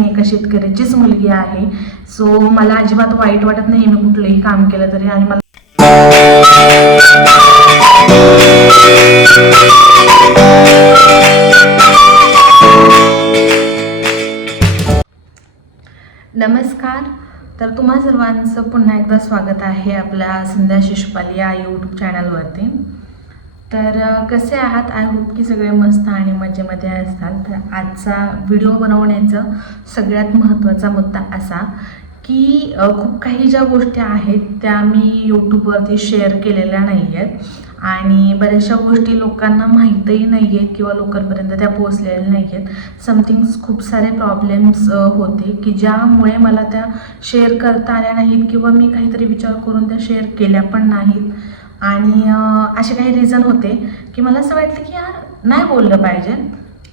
मी एका शेतकऱ्याचीच मुलगी आहे. सो मला अजिबात वाईट वाटत नाही मी कुठलंही काम केलं तरी. आणि मला नमस्कार. तर तुम्हा सर्वांचं पुन्हा एकदा स्वागत आहे आपल्या संध्या शिशुपाल या यूट्यूब चॅनलवरती. तर कसे आहात? आय होप की सगळे मस्त आणि मजेमध्ये असतात. तर आजचा व्हिडिओ बनवण्याचा सगळ्यात महत्त्वाचा मुद्दा असा की खूप काही ज्या गोष्टी आहेत त्या मी यूट्यूबवरती शेअर केलेल्या नाही आहेत आणि बऱ्याचशा गोष्टी लोकांना माहीतही नाही आहेत किंवा लोकांपर्यंत त्या पोहोचलेल्या नाही आहेत. समथिंग्स खूप सारे प्रॉब्लेम्स होते की ज्यामुळे मला त्या शेअर करता आल्या नाहीत किंवा मी काहीतरी विचार करून त्या शेअर केल्या पण नाहीत. आणि असे काही रिझन होते की मला असं वाटलं की यार नाही बोललं पाहिजे.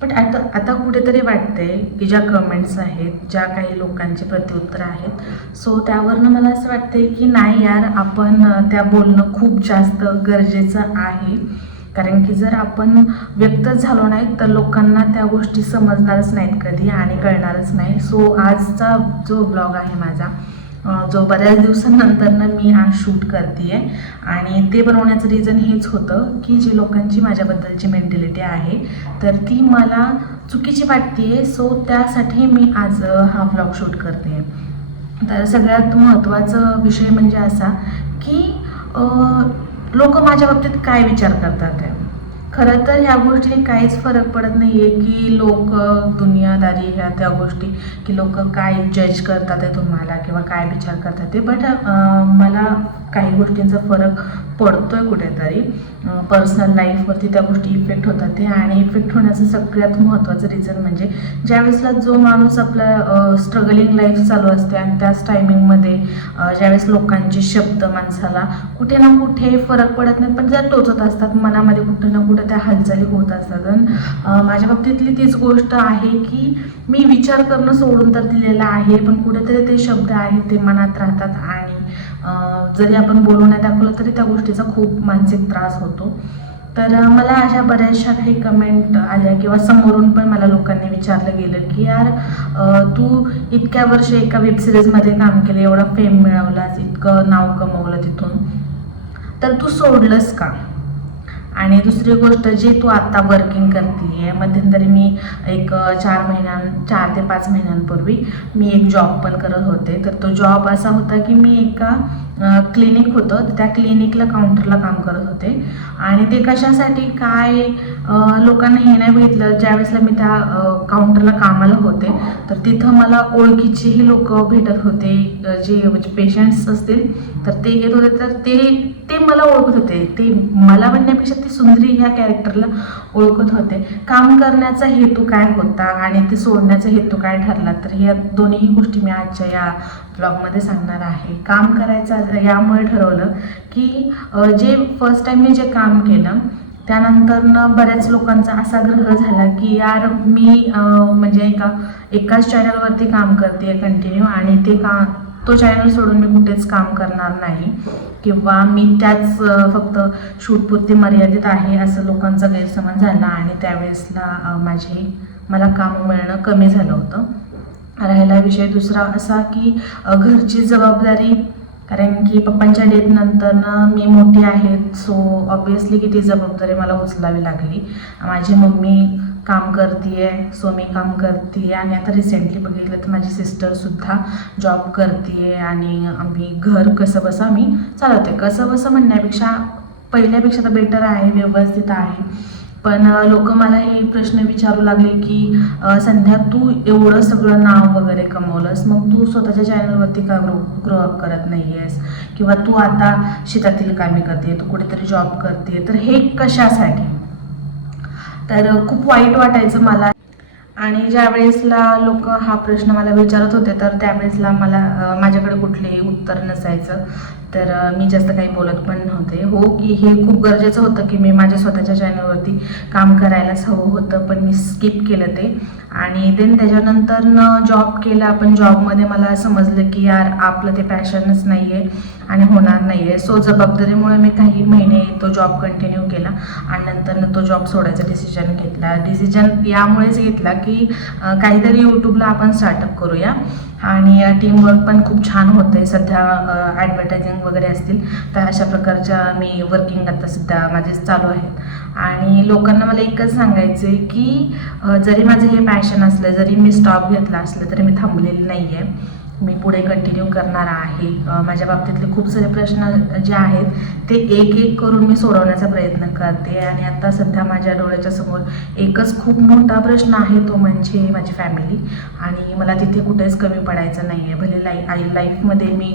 बट आता कुठेतरी वाटतंय की ज्या कमेंट्स आहेत, ज्या काही लोकांचे प्रत्युत्तर आहेत, सो त्यावरनं मला असं वाटतंय की नाही यार आपण त्या बोलणं खूप जास्त गरजेचं आहे. कारण की जर आपण व्यक्तच झालो नाही तर लोकांना त्या गोष्टी समजणारच नाहीत कधी आणि कळणारच नाही. सो आजचा जो ब्लॉग आहे माझा, जो बऱ्याच दिवसांनंतरनं मी आज शूट करते आहे आणि ते बनवण्याचं रिझन हेच होतं की जी लोकांची माझ्याबद्दलची मेंटॅलिटी आहे तर ती मला चुकीची वाटते आहे. सो त्यासाठी मी आज हा ब्लॉग शूट करते आहे. तर सगळ्यात महत्त्वाचा विषय म्हणजे असा की लोक माझ्या बाबतीत काय विचार करतात आहे. खरं तर ह्या गोष्टीने काहीच फरक पडत नाही आहे की लोक दुनियादारी ह्या त्या गोष्टी की लोक काय जज करतात आहे तुम्हाला किंवा काय विचार करतात ते. बट मला काही गोष्टींचा फरक पडतो आहे कुठेतरी. पर्सनल लाईफवरती त्या गोष्टी इफेक्ट होतात ते. आणि इफेक्ट होण्याचं सगळ्यात महत्त्वाचं रिझन म्हणजे ज्यावेळेसला जो माणूस आपलं स्ट्रगलिंग लाईफ चालू असते आणि त्याच टायमिंगमध्ये ज्यावेळेस लोकांचे शब्द माणसाला कुठे ना कुठे फरक पडत नाही पण ज्या टोचत असतात मनामध्ये कुठं ना कुठं त्या हालचाली होत असतात. आणि माझ्या बाबतीतली तीच गोष्ट आहे की मी विचार करणं सोडून तर दिलेलं आहे पण कुठेतरी ते शब्द आहेत ते मनात राहतात आणि जरी आपण बोलून नाही दाखवलं तरी त्या गोष्टीचा खूप मानसिक त्रास होतो. तर मला अशा बऱ्याचशा काही कमेंट आल्या किंवा समोरून पण मला लोकांनी विचारलं गेलं की यार तू इतक्या वर्ष एका वेबसिरीजमध्ये काम केलं, एवढा फेम मिळवलास, इतकं नाव कमवलं तिथून, तर तू सोडलंस का? आणि दुसरी गोष्ट जी तू आत्ता वर्किंग करते आहे, मध्यंतरी मी एक 4 ते 5 महिन्यांपूर्वी मी एक जॉब पण करत होते. तर तो जॉब असा होता की मी एका क्लिनिक होतं त्या क्लिनिकला काउंटरला काम करत होते. आणि ते कशासाठी काय लोकांना हे नाही बघितलं. ज्यावेळेसला मी त्या काउंटरला कामाला होते तर तिथं मला ओळखीचेही लोक भेटत होते, जे म्हणजे पेशंट्स असतील तर ते येत होते. तर ते मला ओळखत होते. ते मला म्हणण्यापेक्षा ती सुंदरी ह्या कॅरेक्टरला ओळखत होते. काम करण्याचा हेतू काय होता आणि ते सोडण्याचा हेतू काय ठरला तर या दोन्ही गोष्टी मी आजच्या या ब्लॉगमध्ये सांगणार आहे. काम करायचं यामुळे ठरवलं की जे फर्स्ट टाईम मी जे काम केलं त्यानंतरनं बऱ्याच लोकांचा असा ग्रह झाला की यार मी म्हणजे एकाच चॅनलवरती काम करते कंटिन्यू आणि तो चॅनल सोडून मी कुठेच काम करणार नाही किंवा मी त्याच फक्त शूटपुरती मर्यादित आहे असं लोकांचा गैरसमज झाला. आणि त्यावेळेसला मला काम मिळणं कमी झालं होतं. राहिला विषय दुसरा असा की घरची जबाबदारी, कारण की पप्पांच्या डेथनंतरनं मी मोठी आहे. सो ऑब्वियसली की ती जबाबदारी मला उचलावी लागली. माझी मम्मी काम करते आहे, सो मी काम करते आहे. आणि आता रिसेंटली बघितलं तर माझी सिस्टरसुद्धा जॉब करते आहे आणि आम्ही घर कसं बसा मी चालवते. कसं बसं म्हणण्यापेक्षा पहिल्यापेक्षा तर बेटर आहे, व्यवस्थित आहे. पण लोक मला हे प्रश्न विचारू लागले की संध्या तू एवढं सगळं नाव वगैरे कमवलंस, मग तू स्वतःच्या चॅनलवरती का ग्रो अप करत नाही आहेस किंवा तू आता शेतातील कामे करते, तू कुठेतरी जॉब करते, तर हे कशासाठी? तर खूप वाईट वाटायचं मला. आणि ज्या वेळेसला लोक हा प्रश्न मला विचारत होते तर त्यावेळेसला मला माझ्याकडे कुठलेही उत्तर नसायचं. तर मी जास्त काही बोलत पण नव्हते. हो की हे खूप गरजेचं होतं की मी माझ्या स्वतःच्या चॅनलवरती काम करायलाच हवं होतं, पण मी स्किप केलं ते. आणि देन त्याच्यानंतर जॉब केला, पण जॉबमध्ये मला समजलं की यार आपलं ते पॅशनच नाही आहे आणि होणार नाही आहे. सो जबाबदारीमुळे मी काही महिने तो जॉब कंटिन्यू केला आणि नंतर तो जॉब सोडायचा डिसिजन घेतला. डिसिजन यामुळेच घेतला की काहीतरी यूट्यूबला आपण स्टार्टअप करूया आणि टीमवर्क पण खूप छान होतं आहे. सध्या ॲडव्हर्टायझिंग वगैरे असतील तर अशा प्रकारच्या मी वर्किंग आता सध्या माझे चालू आहेत. आणि लोकांना मला एकच सांगायचं आहे की जरी माझं हे पॅशन असलं, जरी मी स्टॉप घेतला असलं तरी मी थांबलेली नाही आहे. मी पुढे कंटिन्यू करणार आहे. माझ्या बाबतीतले खूप सारे प्रश्न जे आहेत ते एक एक करून मी सोडवण्याचा प्रयत्न करते. आणि आता सध्या माझ्या डोळ्याच्या समोर एकच खूप मोठा प्रश्न आहे, तो म्हणजे माझी फॅमिली. आणि मला तिथे कुठेच कमी पडायचं नाही आहे. भले लाईफमध्ये मी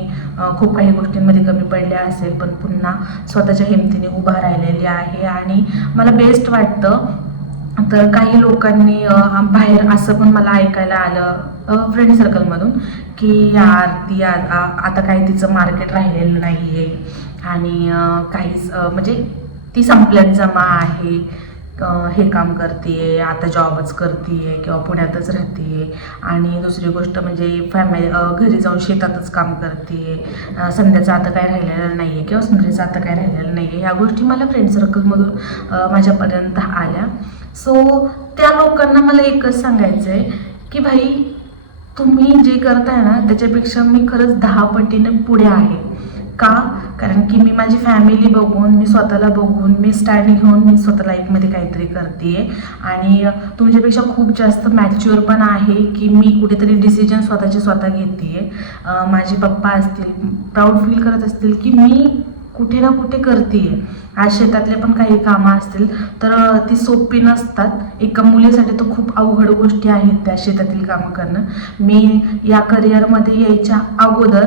खूप काही गोष्टींमध्ये कमी पडल्या असेल, पण पुन्हा स्वतःच्या हिमतीने उभा राहिलेली आहे आणि मला बेस्ट वाटतं. तर काही लोकांनी बाहेर असं पण मला ऐकायला आलं फ्रेंड सर्कलमधून की यार ती आता काही तिचं मार्केट राहिलेलं नाही आहे आणि काहीच म्हणजे ती संपल्यात जमा आहे, हे काम करते आता, जॉबच करते किंवा पुण्यातच राहते. आणि दुसरी गोष्ट म्हणजे फॅमिली घरी जाऊन शेतातच काम करते, संध्याचं आता काय राहिलेलं नाही आहे किंवा संध्याचं आता काय राहिलेलं नाही आहे. ह्या गोष्टी मला फ्रेंड सर्कलमधून माझ्यापर्यंत आल्या. सो त्या लोकांना मला एकच सांगायचं आहे की भाई तुम्ही जे करताय ना त्याच्यापेक्षा मी खरंच 10 पटीने पुढे आहे. का? कारण की मी माझी फॅमिली बघून, मी स्वतःला बघून, मी स्टँड घेऊन मी स्वतः लाईफमध्ये काहीतरी करते आहे. आणि तुमच्यापेक्षा खूप जास्त मॅच्युअर पण आहे की मी कुठेतरी डिसिजन स्वतः घेते आहे. माझे पप्पा असतील प्राऊड फील करत असतील की मी कुठे ना कुठे करते आहे. आज शेतातले पण काही कामं असतील तर ती सोपी नसतात. एका मुलीसाठी तर खूप अवघड गोष्टी आहेत त्या शेतातील कामं करणं. मी या करिअरमध्ये यायच्या अगोदर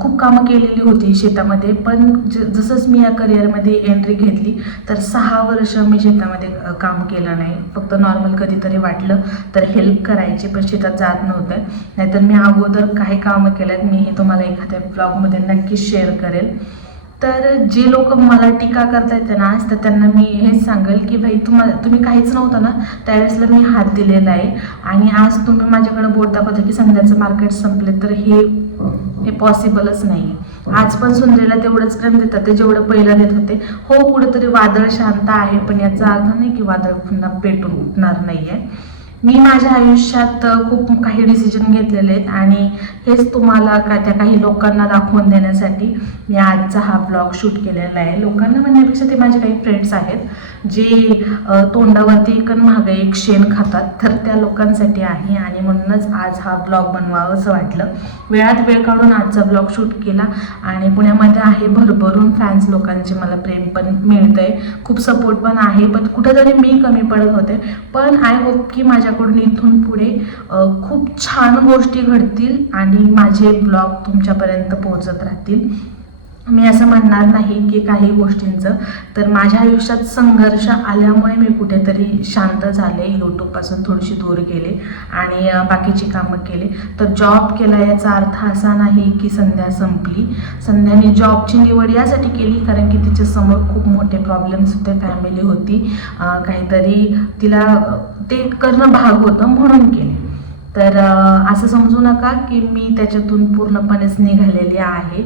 खूप कामं केलेली होती शेतामध्ये, पण जसंच मी या करिअरमध्ये एंट्री घेतली तर 6 वर्ष मी शेतामध्ये काम केलं नाही. फक्त नॉर्मल कधीतरी वाटलं तर हेल्प करायची, पण शेतात जात नव्हते. नाहीतर मी अगोदर काही कामं केल्यात, मी हे तुम्हाला एखाद्या ब्लॉगमध्ये नक्कीच शेअर करेल. तर जे लोक मला टीका करतायत ना आज, तर त्यांना मी हेच सांगेल की भाई तुम्ही काहीच नव्हतं ना त्यावेळेसला मी हात दिलेला आहे आणि आज तुम्ही माझ्याकडे बोट दाखवता की संध्याचं मार्केट संपले, तर हे पॉसिबलच नाही. आज पण सुंदरीला तेवढंच प्रेम देतात ते जेवढं पहिलं देत होते. हो कुठंतरी वादळ शांत आहे, पण याचा अर्थ नाही की वादळ पुन्हा पेटून उठणार नाही आहे. मी माझ्या आयुष्यात खूप काही डिसिजन घेतलेले आहेत आणि हेच तुम्हाला त्या काही लोकांना दाखवून देण्यासाठी मी आजचा हा ब्लॉग शूट केलेला आहे. लोकांना म्हणण्यापेक्षा ते माझे काही फ्रेंड्स आहेत जे तोंडावरती एक मागं एक शेण खातात, तर त्या लोकांसाठी आहे. आणि म्हणूनच आज हा ब्लॉग बनवावं असं वाटलं. वेळात वेळ काढून आजचा ब्लॉग शूट केला आणि पुण्यामध्ये आहे भरभरून फॅन्स लोकांचे, मला प्रेम पण मिळतंय, खूप सपोर्ट पण आहे. पण कुठेतरी मी कमी पडत होते, पण आय होप की माझ्याकडून इथून पुढे खूप छान गोष्टी घडतील आणि माझे ब्लॉग तुमच्यापर्यंत पोहोचत राहतील. मी असं म्हणणार नाही की काही गोष्टींचं, तर माझ्या आयुष्यात संघर्ष आल्यामुळे मी कुठेतरी शांत झाले, यूट्यूबपासून थोडीशी दूर गेले आणि बाकीची कामं केली. तर जॉब केला याचा अर्थ असा नाही की संध्या संपली. संध्याने जॉबची निवड यासाठी केली कारण की तिच्यासमोर खूप मोठे प्रॉब्लेम्स होते, फॅमिली होती, काहीतरी तिला ते करणं भाग होतं म्हणून केले. तर असं समजू नका की मी त्याच्यातून पूर्णपणेच निघालेली आहे.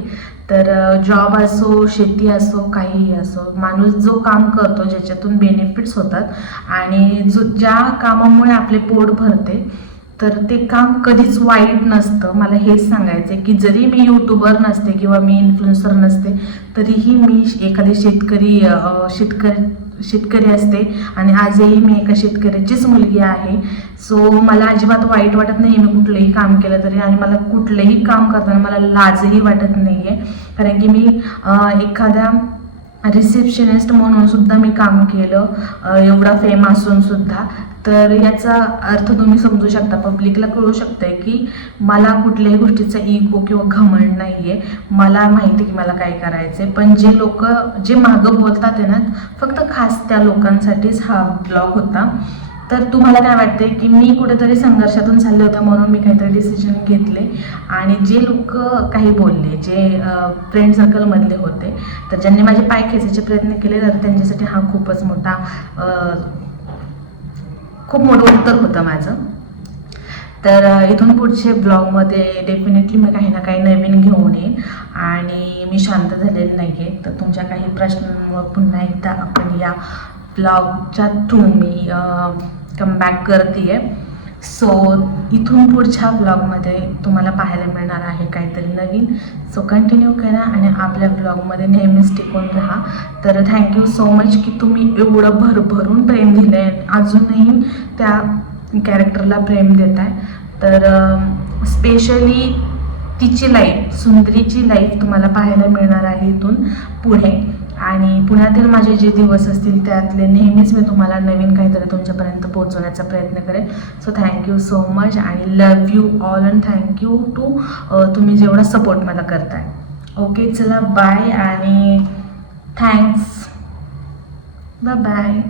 तर जॉब असो, शेती असो, काहीही असो, माणूस जो काम करतो ज्याच्यातून बेनिफिट्स होतात आणि ज्या कामामुळे आपले पोट भरते, तर ते काम कधीच वाईट नसतं. मला हेच सांगायचं आहे की जरी मी यूट्यूबर नसते किंवा मी इन्फ्लुएन्सर नसते, तरीही मी एखादी शेतकरी असते आणि आजही मी एका शेतकऱ्याचीच मुलगी आहे. सो मला अजिबात वाईट वाटत नाही मी कुठलंही काम केलं तरी, आणि मला कुठलंही काम करताना मला लाजही वाटत नाही आहे. कारण की मी एखाद्या रिसेप्शनिस्ट म्हणून सुद्धा मी काम केलं, एवढा फेम असून सुद्धा. तर याचा अर्थ तुम्ही समजू शकता, पब्लिकला कळू शकतंय की मला कुठल्याही गोष्टीचा इगो किंवा घमंड नाही आहे. मला माहिती की मला काय करायचं आहे. पण जे लोक जे मागं बोलतात आहे ना, फक्त खास त्या लोकांसाठीच हा ब्लॉग होता. तर तुम्हाला काय वाटते की मी कुठेतरी संघर्षातून चालले होते म्हणून मी काहीतरी डिसिजन घेतले आणि जे लोक काही बोलले, जे फ्रेंड सर्कलमधले होते, तर ज्यांनी माझे पाय खेचायचे प्रयत्न केले, तर त्यांच्यासाठी हा खूप मोठं उत्तर होतं माझं. तर इथून पुढचे ब्लॉगमध्ये डेफिनेटली मी काही ना काही नवीन घेऊन येईन आणि मी शांत झालेली नाही आहे. तर तुमच्या काही प्रश्नांवर पुन्हा एकदा आपण या ब्लॉगच्या थ्रू मी कमबॅक करते आहे. सो इथून पुढच्या ब्लॉगमध्ये तुम्हाला पाहायला मिळणार आहे काहीतरी नवीन. सो कंटिन्यू करा आणि आपल्या ब्लॉगमध्ये नेहमीच टिकून राहा. तर थँक्यू सो मच की तुम्ही एवढं भरभरून प्रेम दिलं आहे, अजूनही त्या कॅरेक्टरला प्रेम देत आहे. तर स्पेशली तिची लाईफ, सुंदरीची लाईफ तुम्हाला पाहायला मिळणार आहे इथून पुढे. आणि पुण्यातील माझे जे दिवस असतील त्यातले नेहमीच मी तुम्हाला नवीन काहीतरी तुमच्यापर्यंत पोहोचवण्याचा प्रयत्न करेन. सो थँक्यू सो मच आणि love you all and thank you to तुम्ही जेवढा सपोर्ट मला करताय. ओके, चला बाय आणि थँक्स. बाय.